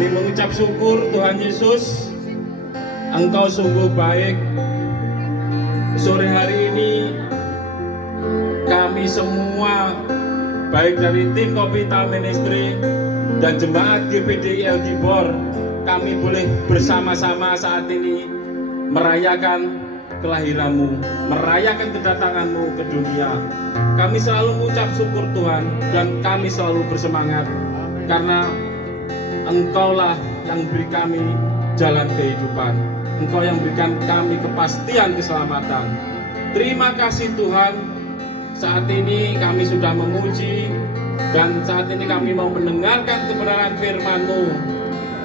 Kami mengucap syukur Tuhan Yesus, Engkau sungguh baik. Sore hari ini kami semua, baik dari tim Kopita Ministry dan jemaat GPDI El Gibor, kami boleh bersama-sama saat ini merayakan kelahiranmu, merayakan kedatanganmu ke dunia. Kami selalu mengucap syukur Tuhan, dan kami selalu bersemangat karena Engkaulah yang beri kami jalan kehidupan. Engkau yang berikan kami kepastian keselamatan. Terima kasih Tuhan. Saat ini kami sudah memuji, dan saat ini kami mau mendengarkan kebenaran firman-Mu.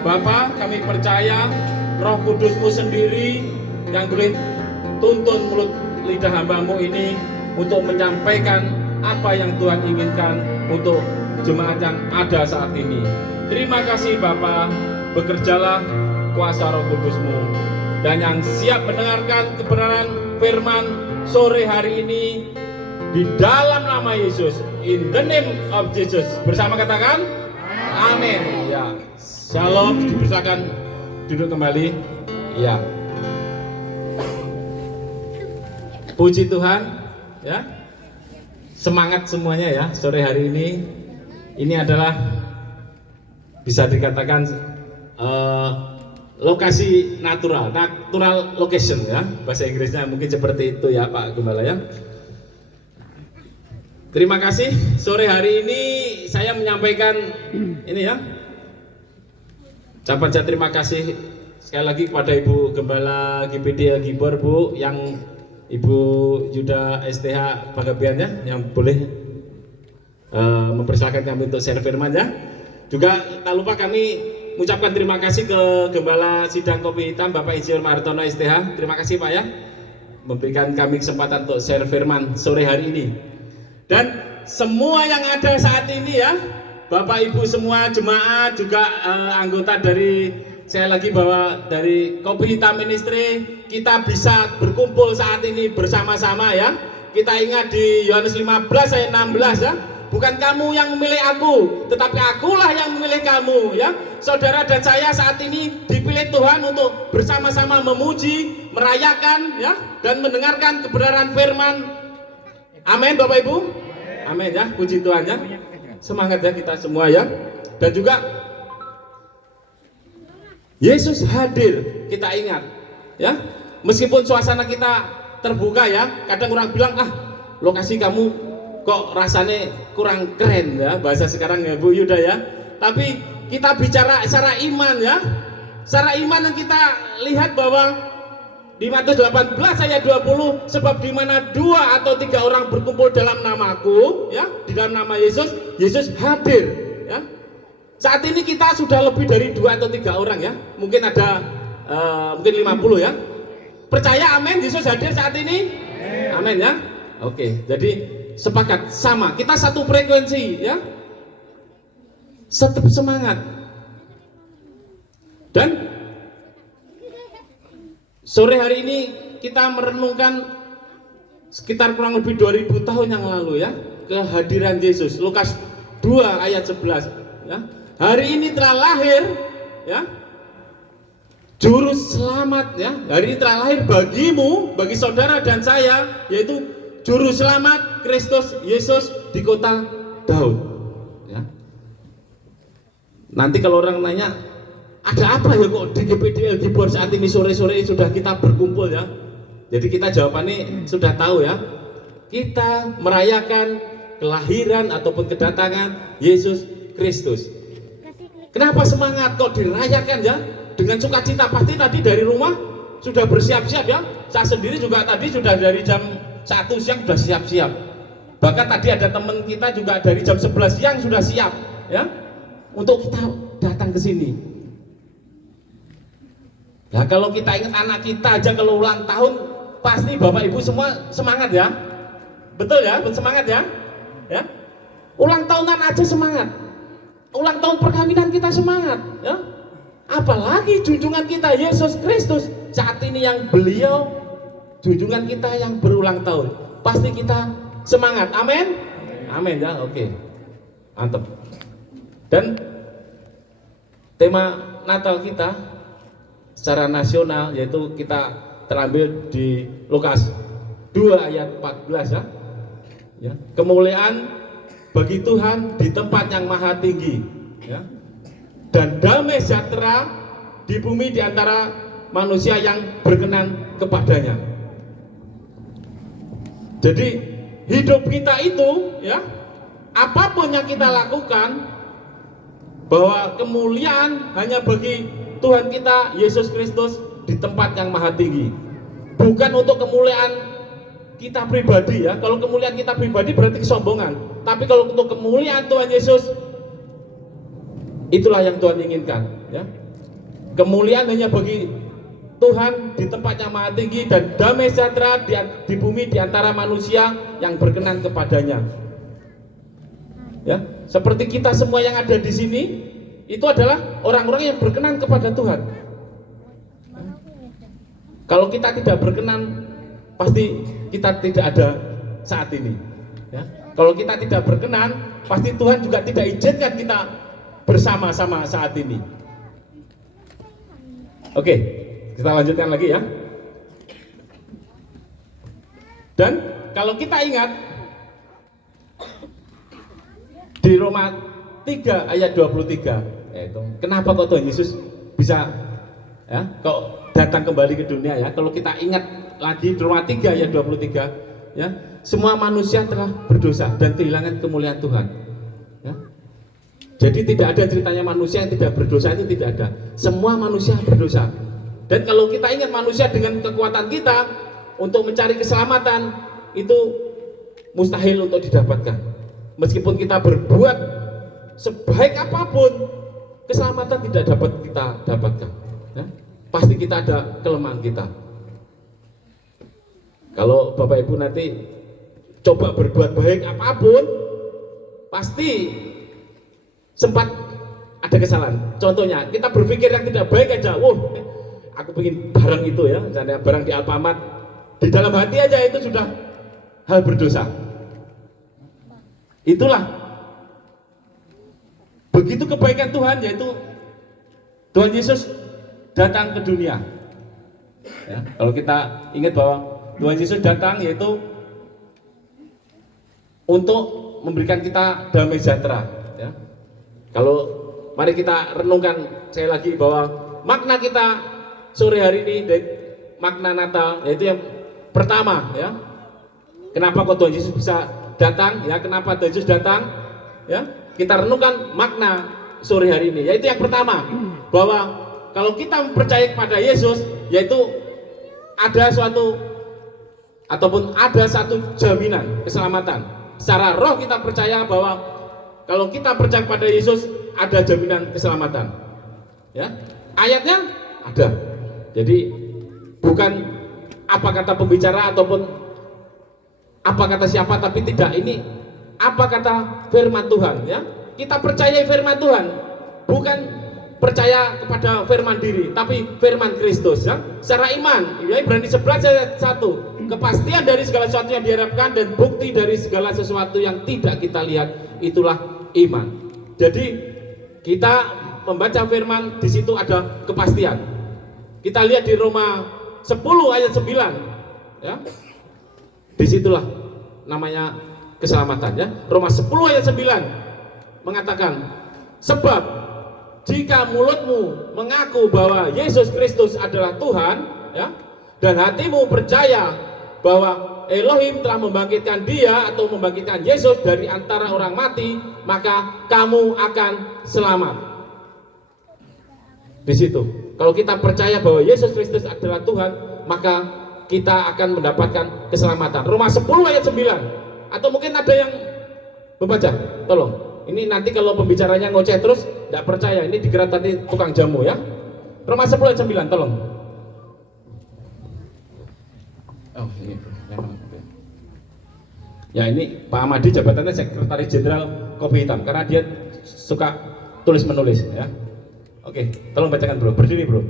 Bapa, kami percaya Roh Kudus-Mu sendiri yang boleh tuntun mulut lidah hamba-Mu ini untuk menyampaikan apa yang Tuhan inginkan untuk jemaat yang ada saat ini. Terima kasih Bapa, bekerjalah kuasa Roh Kudus-Mu, dan yang siap mendengarkan kebenaran firman sore hari ini di dalam nama Yesus, in the name of Jesus. Bersama katakan amin. Ya, shalom. Dipersilakan duduk kembali. Ya, puji Tuhan. Ya, semangat semuanya ya sore hari ini. Ini adalah bisa dikatakan lokasi natural location ya, bahasa Inggrisnya mungkin seperti itu ya Pak Gembala ya. Terima kasih. Sore hari ini saya menyampaikan ini ya, ucapan saya terima kasih sekali lagi kepada Ibu Gembala GPD El Gibor, Bu, yang Ibu Yuda STH Pagabian ya, yang boleh mempersilakan kami untuk share firman ya. Juga tak lupa kami mengucapkan terima kasih ke Gembala Sidang Kopi Hitam Bapak Insinyur Martono STH. Terima kasih Pak ya, memberikan kami kesempatan untuk share firman sore hari ini. Dan semua yang ada saat ini ya, Bapak Ibu semua jemaat, juga anggota dari, saya lagi bawa dari Kopi Hitam Ministry, kita bisa berkumpul saat ini bersama-sama ya. Kita ingat di Yohanes 15 ayat 16 ya, bukan kamu yang memilih aku, tetapi akulah yang memilih kamu ya. Saudara dan saya saat ini dipilih Tuhan untuk bersama-sama memuji, merayakan ya, dan mendengarkan kebenaran firman. Amin Bapak Ibu. Amin ya, puji Tuhan ya. Semangat ya kita semua ya. Dan juga Yesus hadir, kita ingat ya. Meskipun suasana kita terbuka ya, kadang orang bilang lokasi kamu kok rasanya kurang keren ya, bahasa sekarang ya Bu Yuda ya. Tapi kita bicara secara iman ya. Secara iman yang kita lihat bahwa di Matius 18 ayat 20, sebab di mana 2 atau 3 orang berkumpul dalam namaku ya, di dalam nama Yesus, Yesus hadir ya. Saat ini kita sudah lebih dari 2 atau 3 orang ya. Mungkin ada mungkin 50 ya. Percaya amin, Yesus hadir saat ini? Amin ya. Oke, jadi sepakat sama, kita satu frekuensi ya, tetap semangat. Dan sore hari ini kita merenungkan sekitar kurang lebih 2000 tahun yang lalu ya, kehadiran Yesus. Lukas 2 ayat 11 ya. Hari ini telah lahir ya juru selamat ya. Hari ini telah lahir bagimu, bagi saudara dan saya, yaitu juru selamat Kristus Yesus di kota Daud ya. Nanti kalau orang nanya ada apa ya kok di GPD El Gibor saat ini sore-sore sudah kita berkumpul ya, jadi kita jawabannya sudah tahu ya. Kita merayakan kelahiran ataupun kedatangan Yesus Kristus. Kenapa semangat kok dirayakan ya? Dengan sukacita. Pasti tadi dari rumah sudah bersiap-siap ya. Saya sendiri juga tadi sudah dari jam 1 siang sudah siap-siap. Bahkan tadi ada teman kita juga dari jam 11 siang sudah siap ya, untuk kita datang ke sini. Nah, kalau kita ingat anak kita aja kalau ulang tahun, pasti Bapak Ibu semua semangat ya. Betul ya, semangat ya. Ya. Ulang tahunan aja semangat. Ulang tahun perkawinan kita semangat ya. Apalagi junjungan kita Yesus Kristus saat ini yang beliau junjungan kita yang berulang tahun. Pasti kita semangat. Amin. Amin ya. Oke. Mantap. Dan Tema Natal kita secara nasional yaitu kita terambil di Lukas 2 ayat 14 ya. Ya, kemuliaan bagi Tuhan di tempat yang maha tinggi ya. Dan damai sejahtera di bumi di antara manusia yang berkenan kepadanya. Jadi hidup kita itu ya, apapun yang kita lakukan, bahwa kemuliaan hanya bagi Tuhan kita Yesus Kristus di tempat yang maha tinggi. Bukan untuk kemuliaan kita pribadi ya. Kalau kemuliaan kita pribadi berarti kesombongan. Tapi kalau untuk kemuliaan Tuhan Yesus, itulah yang Tuhan inginkan ya. Kemuliaan hanya bagi Tuhan di tempat yang maha tinggi dan damai sejahtera di bumi di antara manusia yang berkenan kepadanya. Ya, seperti kita semua yang ada di sini itu adalah orang-orang yang berkenan kepada Tuhan. Kalau kita tidak berkenan, pasti kita tidak ada saat ini. Ya. Kalau kita tidak berkenan, pasti Tuhan juga tidak izinkan kita bersama-sama saat ini. Oke, kita lanjutkan lagi ya. Dan kalau kita ingat di Roma 3 ayat 23, yaitu kenapa kok Tuhan Yesus bisa ya kok datang kembali ke dunia ya. Kalau kita ingat lagi di Roma 3 ayat 23 ya, semua manusia telah berdosa dan kehilangan kemuliaan Tuhan ya. Jadi tidak ada ceritanya manusia yang tidak berdosa, itu tidak ada. Semua manusia berdosa. Dan kalau kita ingat manusia dengan kekuatan kita untuk mencari keselamatan itu mustahil untuk didapatkan. Meskipun kita berbuat sebaik apapun, keselamatan tidak dapat kita dapatkan ya. Pasti kita ada kelemahan kita. Kalau Bapak Ibu nanti coba berbuat baik apapun, pasti sempat ada kesalahan. Contohnya, kita berpikir yang tidak baik aja, aku pengen barang itu ya, misalnya barang di Alfamart, di dalam hati aja itu sudah hal berdosa. Itulah begitu kebaikan Tuhan, yaitu Tuhan Yesus datang ke dunia ya. Kalau kita ingat bahwa Tuhan Yesus datang yaitu untuk memberikan kita damai sejahtera ya. Kalau mari kita renungkan sekali lagi bahwa makna kita sore hari ini dan makna Natal yaitu yang pertama ya. Kenapa kok Tuhan Yesus bisa datang ya? Kenapa Tuhan Yesus datang ya? Kita renungkan makna sore hari ini, yaitu yang pertama bahwa kalau kita percaya kepada Yesus, yaitu ada suatu ataupun ada satu jaminan keselamatan. Secara roh kita percaya bahwa kalau kita percaya kepada Yesus ada jaminan keselamatan. Ya, ayatnya ada. Jadi bukan apa kata pembicara ataupun apa kata siapa, tapi tidak, ini apa kata firman Tuhan ya. Kita percaya firman Tuhan, bukan percaya kepada firman diri, tapi firman Kristus ya. Secara iman, ya Ibrani 11 ayat 1, kepastian dari segala sesuatu yang diharapkan dan bukti dari segala sesuatu yang tidak kita lihat, itulah iman. Jadi kita membaca firman, di situ ada kepastian. Kita lihat di Roma 10 ayat 9 ya. Disitulah namanya keselamatan ya. Roma 10 ayat 9 mengatakan, sebab jika mulutmu mengaku bahwa Yesus Kristus adalah Tuhan ya, dan hatimu percaya bahwa Elohim telah membangkitkan dia atau membangkitkan Yesus dari antara orang mati, maka kamu akan selamat. Di situ, kalau kita percaya bahwa Yesus Kristus adalah Tuhan, maka kita akan mendapatkan keselamatan. Roma 10 ayat 9. Atau mungkin ada yang membaca, tolong. Ini nanti kalau pembicaranya ngoceh terus, tidak percaya, ini dikira tadi tukang jamu ya. Roma 10 ayat 9, tolong. Oh, ini. Ya ini Pak Ahmadi jabatannya Sekretaris Jenderal Kopi Hitam, karena dia suka tulis menulis ya. Oke, tolong bacakan bro, berdiri bro.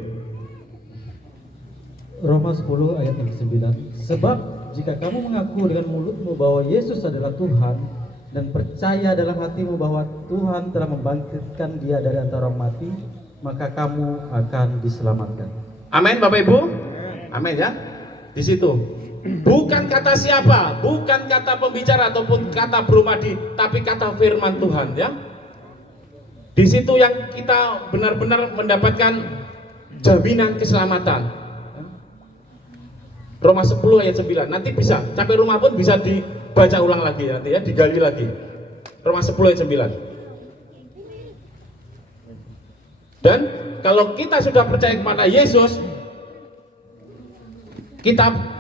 Roma 10 ayat yang ke-9. Sebab jika kamu mengaku dengan mulutmu bahwa Yesus adalah Tuhan dan percaya dalam hatimu bahwa Tuhan telah membangkitkan dia dari antara orang mati, maka kamu akan diselamatkan. Amin Bapak Ibu. Amin ya. Di situ. Bukan kata siapa, bukan kata pembicara ataupun kata Bromadi, tapi kata firman Tuhan ya. Di situ yang kita benar-benar mendapatkan jaminan keselamatan. Roma 10 ayat 9. Nanti bisa sampai rumah pun bisa dibaca ulang lagi nanti ya, digali lagi. Roma 10 ayat 9. Dan kalau kita sudah percaya kepada Yesus, kita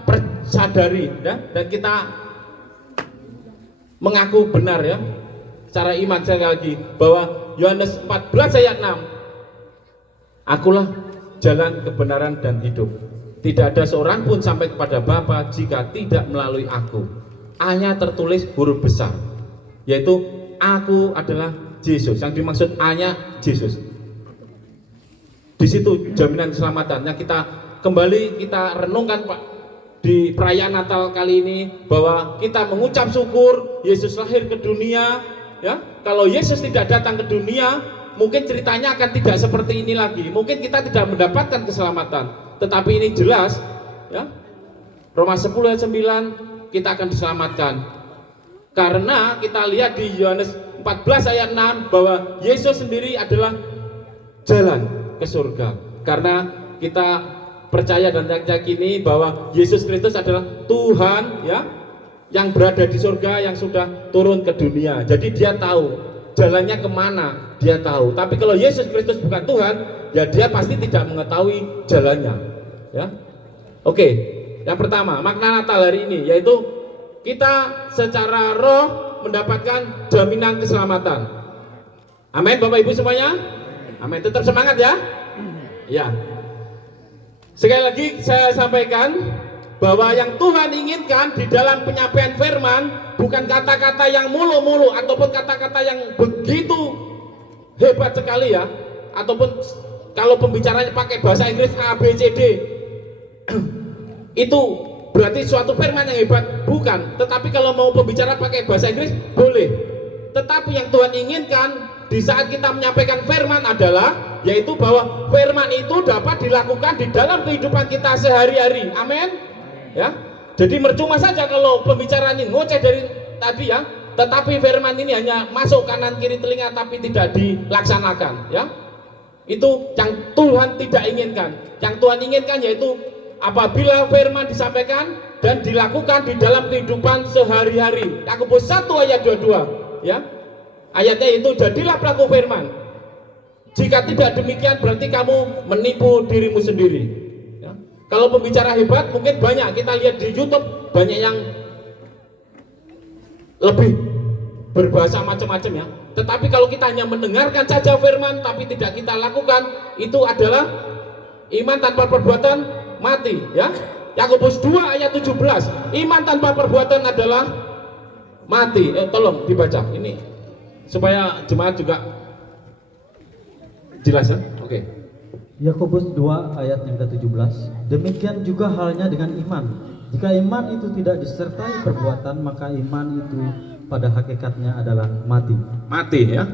sadari ya, dan kita mengaku benar ya secara iman sekali lagi bahwa Yohanes 14 ayat 6, akulah jalan kebenaran dan hidup, tidak ada seorang pun sampai kepada Bapa jika tidak melalui aku. A-nya tertulis huruf besar, yaitu aku adalah Yesus. Yang dimaksud A-nya Yesus. Di situ jaminan keselamatannya. Kita kembali kita renungkan Pak di perayaan Natal kali ini bahwa kita mengucap syukur Yesus lahir ke dunia ya. Kalau Yesus tidak datang ke dunia, mungkin ceritanya akan tidak seperti ini lagi. Mungkin kita tidak mendapatkan keselamatan. Tetapi ini jelas ya. Roma 10 ayat 9 kita akan diselamatkan. Karena kita lihat di Yohanes 14 ayat 6 bahwa Yesus sendiri adalah jalan ke surga. Karena kita percaya dan yakini bahwa Yesus Kristus adalah Tuhan ya, yang berada di surga, yang sudah turun ke dunia. Jadi dia tahu jalannya kemana, dia tahu. Tapi kalau Yesus Kristus bukan Tuhan, ya dia pasti tidak mengetahui jalannya ya. Oke, yang pertama makna Natal hari ini yaitu kita secara roh mendapatkan jaminan keselamatan. Amin Bapak Ibu semuanya. Amin, tetap semangat ya. Ya. Sekali lagi saya sampaikan bahwa yang Tuhan inginkan di dalam penyampaian firman bukan kata-kata yang mulu-mulu ataupun kata-kata yang begitu hebat sekali ya, ataupun kalau pembicaranya pakai bahasa Inggris A, B, C, D itu berarti suatu firman yang hebat, bukan. Tetapi kalau mau pembicara pakai bahasa Inggris boleh. Tetapi yang Tuhan inginkan di saat kita menyampaikan firman adalah yaitu bahwa firman itu dapat dilakukan di dalam kehidupan kita sehari-hari. Amin ya. Jadi percuma saja kalau pembicaraan ini ngoceh dari tadi ya, tetapi firman ini hanya masuk kanan kiri telinga tapi tidak dilaksanakan ya. Itu yang Tuhan tidak inginkan. Yang Tuhan inginkan yaitu apabila firman disampaikan dan dilakukan di dalam kehidupan sehari-hari. Yakobus 1 ayat 22 ya. Ayatnya itu, jadilah pelaku firman. Jika tidak demikian berarti kamu menipu dirimu sendiri ya. Kalau pembicara hebat mungkin banyak, kita lihat di YouTube banyak yang lebih berbahasa macam-macam ya. Tetapi kalau kita hanya mendengarkan saja firman tapi tidak kita lakukan, itu adalah iman tanpa perbuatan mati ya. Yakobus 2 ayat 17, iman tanpa perbuatan adalah mati. Tolong dibaca ini supaya jemaat juga jelas ya. Oke. Yakobus 2 ayat yang ke-17, demikian juga halnya dengan iman. Jika iman itu tidak disertai perbuatan, maka iman itu pada hakikatnya adalah mati. Mati ya.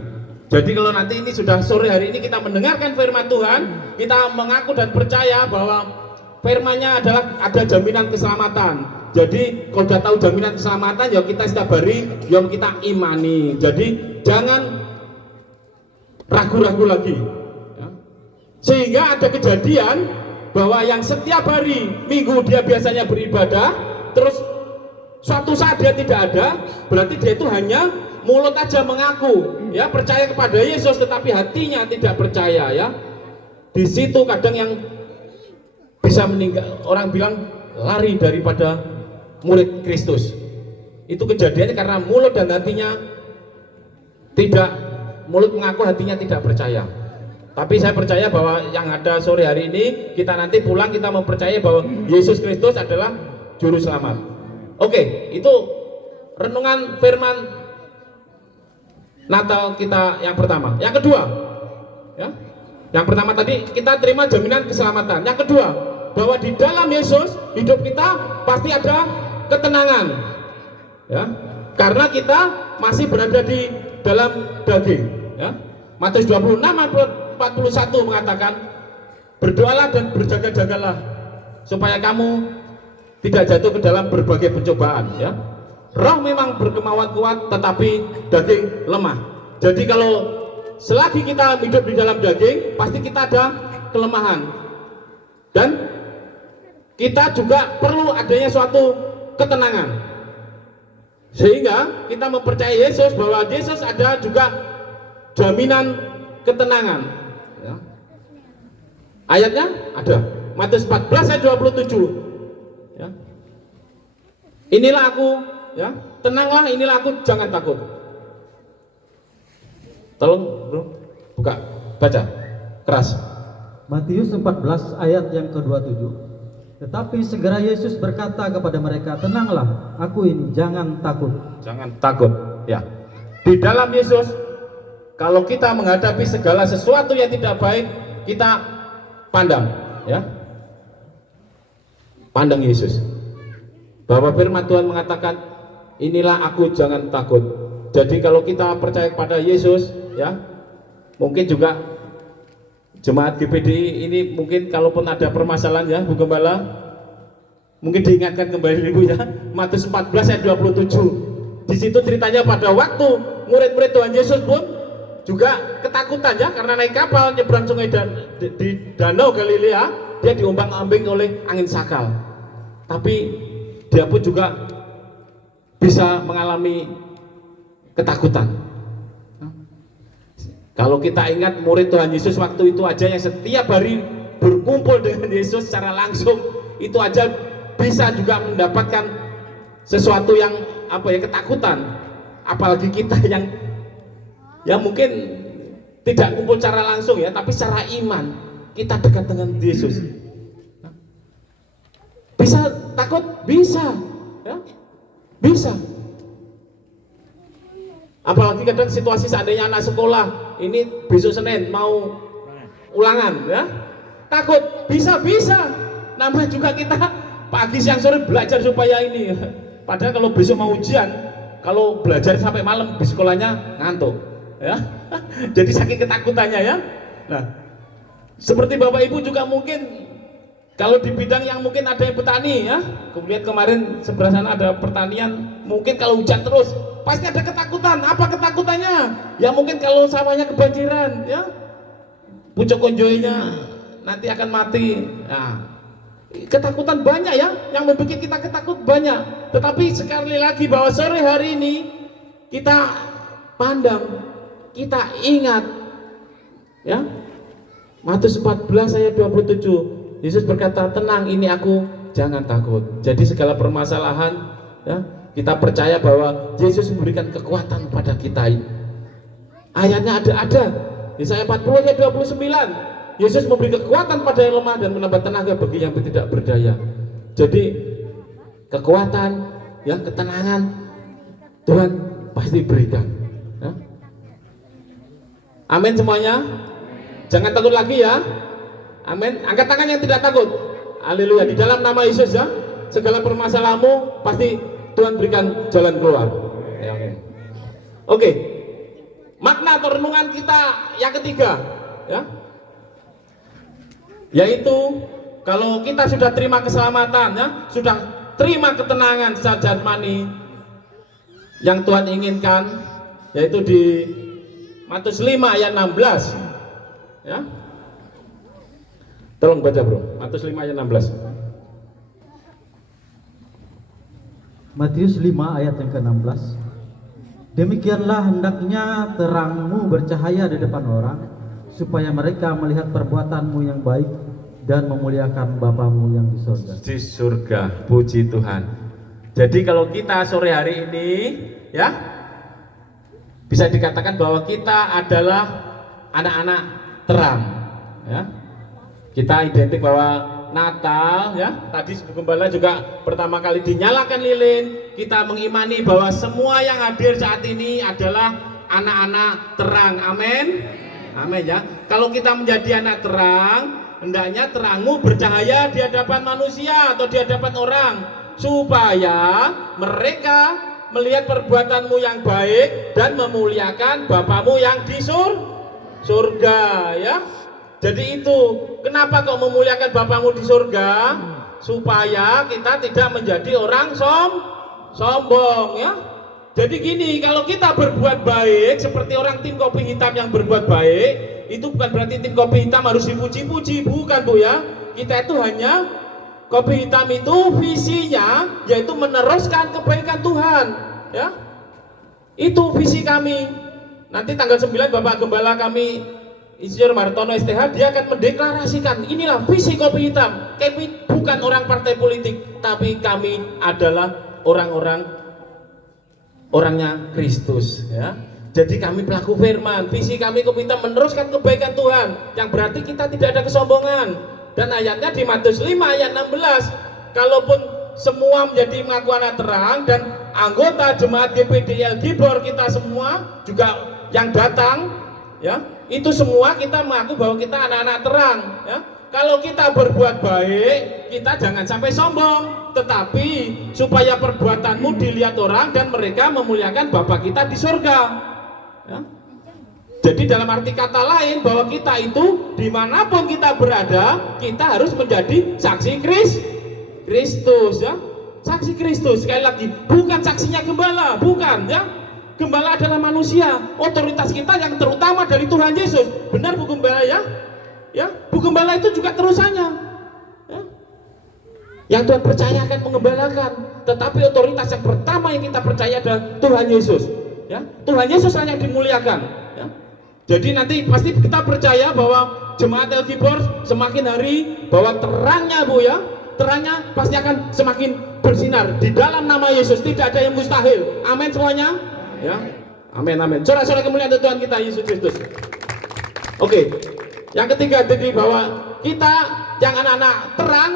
Jadi kalau nanti ini sudah sore hari ini kita mendengarkan firman Tuhan, kita mengaku dan percaya bahwa firman-Nya adalah ada jaminan keselamatan. Jadi kalau sudah tahu jaminan keselamatan, ya kita istabari, ya kita imani. Jadi jangan ragu-ragu lagi ya. Sehingga ada kejadian bahwa yang setiap hari minggu dia biasanya beribadah, terus suatu saat dia tidak ada, berarti dia itu hanya mulut aja mengaku ya percaya kepada Yesus tetapi hatinya tidak percaya ya. Di situ kadang yang bisa meninggal, orang bilang lari daripada murid Kristus. Itu kejadiannya karena mulut dan hatinya tidak, mulut mengaku hatinya tidak percaya. Tapi saya percaya bahwa yang ada sore hari ini, kita nanti pulang kita mempercayai bahwa Yesus Kristus adalah juru selamat. Oke, itu renungan firman Natal kita yang pertama. Yang kedua ya, yang pertama tadi kita terima jaminan keselamatan. Yang kedua, bahwa di dalam Yesus hidup kita pasti ada ketenangan ya, karena kita masih berada di dalam daging ya. Matius 26 41 mengatakan, berdoalah dan berjaga-jagalah supaya kamu tidak jatuh ke dalam berbagai pencobaan, ya. Roh memang berkemauan kuat tetapi daging lemah. Jadi kalau selagi kita hidup di dalam daging, pasti kita ada kelemahan. Dan kita juga perlu adanya suatu ketenangan. Sehingga kita mempercayai Yesus, bahwa Yesus ada juga jaminan ketenangan, ya. Ayatnya ada, Matius 14 ayat 27, ya. Inilah aku, ya, tenanglah, inilah aku, jangan takut. Tolong bro, buka, baca keras. Matius 14 ayat yang ke-27. Tetapi segera Yesus berkata kepada mereka, tenanglah, aku ini, jangan takut. Jangan takut, ya. Di dalam Yesus, kalau kita menghadapi segala sesuatu yang tidak baik, kita pandang, ya. Pandang Yesus. Bahwa firman Tuhan mengatakan, inilah aku, jangan takut. Jadi kalau kita percaya kepada Yesus, ya, mungkin juga jemaat GPDI ini mungkin kalaupun ada permasalahan, ya Bu Gembala, mungkin diingatkan kembali Ibu, ya, Matius 14 ayat 27. Di situ ceritanya pada waktu murid-murid Tuhan Yesus pun juga ketakutan, ya, karena naik kapal nyebrang sungai dan di danau Galilea, dia diombang-ambing oleh angin sakal. Tapi dia pun juga bisa mengalami ketakutan. Kalau kita ingat murid Tuhan Yesus waktu itu aja yang setiap hari berkumpul dengan Yesus secara langsung, itu aja bisa juga mendapatkan sesuatu yang ketakutan. Apalagi kita yang mungkin tidak kumpul secara langsung, ya, tapi secara iman kita dekat dengan Yesus. Bisa takut? Bisa, ya, bisa. Apalagi kadang situasi seandainya anak sekolah ini besok Senin mau ulangan, ya, takut? Bisa. Namanya juga kita pagi siang sore belajar supaya ini. Padahal kalau besok mau ujian, kalau belajar sampai malam di sekolahnya ngantuk, ya. Jadi saking ketakutannya, ya. Nah, seperti Bapak Ibu juga mungkin kalau di bidang yang mungkin ada yang petani, ya. Kemudian kemarin sebelah sana ada pertanian, mungkin kalau hujan terus pasti ada ketakutan. Apa ketakutannya? Ya mungkin kalau sawahnya kebanjiran, ya, pucuk konjoinya nanti akan mati. Nah, ketakutan banyak, ya, yang membuat kita ketakut banyak. Tetapi sekali lagi bahwa sore hari ini kita pandang, kita ingat, ya, Matius 14 ayat 27. Yesus berkata, tenang, ini aku, jangan takut. Jadi segala permasalahan, ya, kita percaya bahwa Yesus memberikan kekuatan pada kita. Ayatnya ada. Yesaya 40 ayat 29. Yesus memberi kekuatan pada yang lemah dan menambah tenaga bagi yang tidak berdaya. Jadi kekuatan, ya, ketenangan Tuhan pasti berikan, ya. Amin semuanya. Jangan takut lagi, ya. Amin. Angkat tangan yang tidak takut. Haleluya. Di dalam nama Yesus, ya, segala permasalahanmu pasti Tuhan berikan jalan keluar. Ya, oke. Makna atau renungan kita yang ketiga, ya, yaitu kalau kita sudah terima keselamatan, ya, sudah terima ketenangan secara jasmani yang Tuhan inginkan, yaitu di Matius 5 ayat 16, ya. Tolong baca bro, Matius 5 ayat 16. Matius 5 ayat yang ke-16. Demikianlah hendaknya terangmu bercahaya di depan orang, supaya mereka melihat perbuatanmu yang baik dan memuliakan Bapamu yang di surga. Di surga, puji Tuhan. Jadi kalau kita sore hari ini, ya, bisa dikatakan bahwa kita adalah anak-anak terang, ya. Kita identik bahwa Natal, ya, tadi Bu Gembala juga pertama kali dinyalakan lilin. Kita mengimani bahwa semua yang hadir saat ini adalah anak-anak terang. Amin. Amin, ya. Kalau kita menjadi anak terang, hendaknya terangmu bercahaya di hadapan manusia atau di hadapan orang, supaya mereka melihat perbuatanmu yang baik dan memuliakan Bapamu yang di surga. surga, ya. Jadi itu kenapa kok memuliakan Bapamu di surga? Supaya kita tidak menjadi orang sombong, ya. Jadi gini, kalau kita berbuat baik seperti orang tim kopi hitam yang berbuat baik, itu bukan berarti tim kopi hitam harus dipuji-puji, bukan Bu ya. Kita itu hanya, kopi hitam itu visinya yaitu meneruskan kebaikan Tuhan, ya. Itu visi kami. Nanti tanggal 9 Bapak Gembala kami Insinyur Martono STH, dia akan mendeklarasikan inilah visi kopi hitam. Kami bukan orang partai politik, tapi kami adalah orangnya Kristus, ya. Jadi kami pelaku firman. Visi kami kopi hitam meneruskan kebaikan Tuhan, yang berarti kita tidak ada kesombongan. Dan ayatnya di Matius 5 ayat 16, kalaupun semua menjadi mengaku anak terang dan anggota jemaat GPD Gibor kita semua juga yang datang, ya, itu semua kita mengaku bahwa kita anak-anak terang, ya. Kalau kita berbuat baik, kita jangan sampai sombong, tetapi supaya perbuatanmu dilihat orang dan mereka memuliakan Bapa kita di surga, ya. Jadi dalam arti kata lain bahwa kita itu dimanapun kita berada, kita harus menjadi saksi Kristus, ya. Saksi Kristus, sekali lagi, bukan saksinya gembala, bukan, ya. Gembala adalah manusia, otoritas kita yang terutama dari Tuhan Yesus. Benar Bu Gembala, ya? Ya, Bu Gembala itu juga terusannya, ya. Yang Tuhan percaya akan mengembalakan, tetapi otoritas yang pertama yang kita percaya adalah Tuhan Yesus, ya. Tuhan Yesus yang dimuliakan, ya. Jadi nanti pasti kita percaya bahwa jemaat El Gibor semakin hari bahwa terangnya Bu, ya, terangnya pasti akan semakin bersinar di dalam nama Yesus. Tidak ada yang mustahil. Amin semuanya. Ya, amin, amin. Sorak-sorak kemuliaan Tuhan kita Yesus Kristus. Oke, yang ketiga jadi bahwa kita yang anak-anak terang,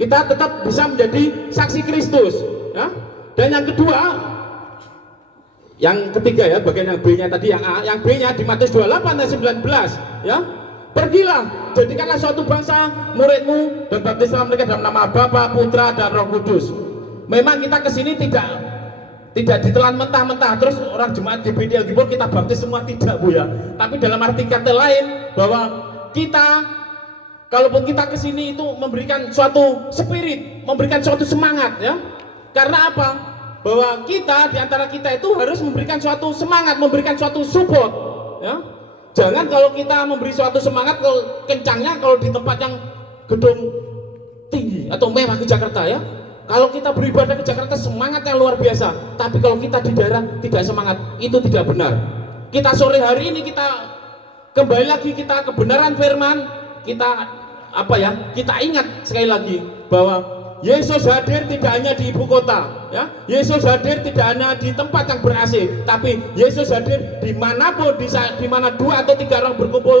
kita tetap bisa menjadi saksi Kristus, ya. Dan yang kedua, yang ketiga, ya, bagian yang B-nya tadi, yang A, yang B-nya di Matius 28 ayat 19, ya. Pergilah, jadikanlah suatu bangsa muridmu dan baptislah mereka dalam nama Bapa, Putra dan Roh Kudus. Memang kita kesini tidak ditelan mentah-mentah terus orang jemaat GPD Gibor kita baptis semua, tidak Bu, ya. Tapi dalam arti kata lain bahwa kita kalaupun kita kesini itu memberikan suatu spirit, memberikan suatu semangat, ya. Karena apa? Bahwa kita diantara kita itu harus memberikan suatu semangat, memberikan suatu support, ya. Jangan kalau kita memberi suatu semangat kalau kencangnya kalau di tempat yang gedung tinggi atau mewah ke Jakarta, ya. Kalau kita beribadah ke Jakarta semangatnya luar biasa, tapi kalau kita di daerah tidak semangat, itu tidak benar. Kita sore hari ini kita kembali lagi kita kebenaran firman, kita apa ya? Kita ingat sekali lagi bahwa Yesus hadir tidak hanya di ibu kota, ya. Yesus hadir tidak hanya di tempat yang ber-AC, tapi Yesus hadir dimanapun, di mana 2 atau 3 orang berkumpul,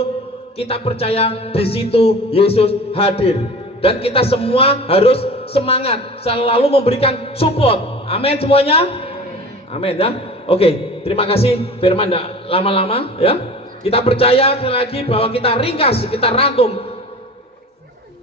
kita percaya di situ Yesus hadir. Dan kita semua harus semangat, selalu memberikan support. Amin semuanya. Amin, ya. Oke, terima kasih. Firman tidak lama-lama, ya. Kita percaya sekali lagi bahwa kita ringkas, kita rangkum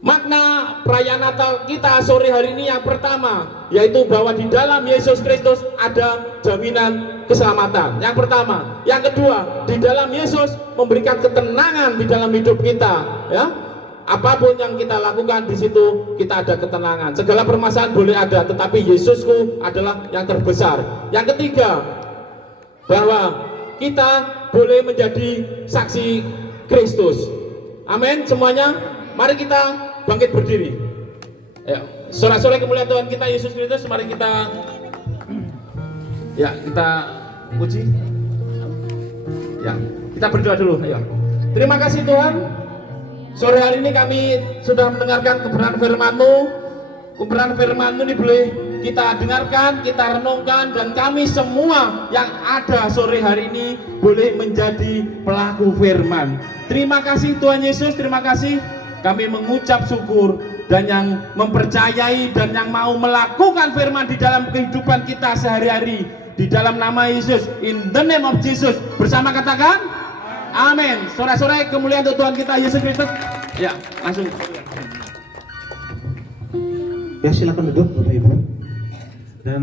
makna perayaan Natal kita sore hari ini. Yang pertama, yaitu bahwa di dalam Yesus Kristus ada jaminan keselamatan. Yang pertama. Yang kedua, di dalam Yesus memberikan ketenangan di dalam hidup kita, ya. Apapun yang kita lakukan di situ kita ada ketenangan. Segala permasalahan boleh ada, tetapi Yesusku adalah yang terbesar. Yang ketiga, bahwa kita boleh menjadi saksi Kristus. Amin semuanya. Mari kita bangkit berdiri. Ayo, sore-sore kemuliaan Tuhan kita Yesus Kristus. Mari kita, ya, kita puji. Ya, kita berdoa dulu. Ayo. Terima kasih Tuhan. Sore hari ini kami sudah mendengarkan kebenaran firman-Mu. Kebenaran firman-Mu ini boleh kita dengarkan, kita renungkan, dan kami semua yang ada sore hari ini boleh menjadi pelaku firman. Terima kasih Tuhan Yesus, terima kasih. Kami mengucap syukur, dan yang mempercayai dan yang mau melakukan firman di dalam kehidupan kita sehari-hari, di dalam nama Yesus, in the name of Jesus, bersama katakan amin. Sore-sore kemuliaan untuk Tuhan kita Yesus Kristus. Ya, langsung. Ya, silakan duduk Bapak Ibu. Dan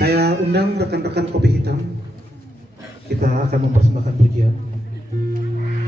saya undang rekan-rekan kopi hitam. Kita akan mempersembahkan pujian.